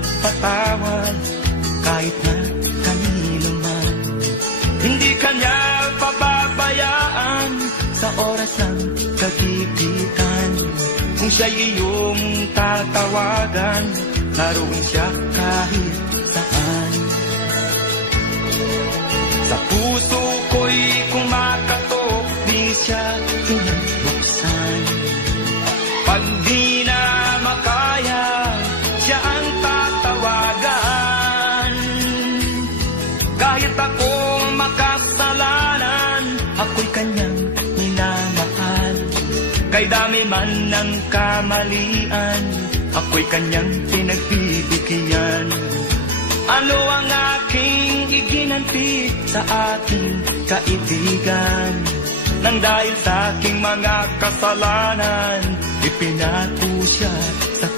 magpatawad kahit na kanino man. Hindi kanya pababayaan sa oras ng kagipitan. Kung siya'y iyong tatawagan, naroon siya kahit saan. Sa puso ko'y kumakatok, di siya pinabuksan. Pag di na makaya, siya ang tatawagan. Kahit akong makasalanan, ako'y kanyang minamahal. Kay dami man ng kamalian, ako'y kanyang pinagbibigyan. Ano ang aking iginanti sa aking kaibigan? Nang dahil sa aking mga kasalanan, ipinato siya sa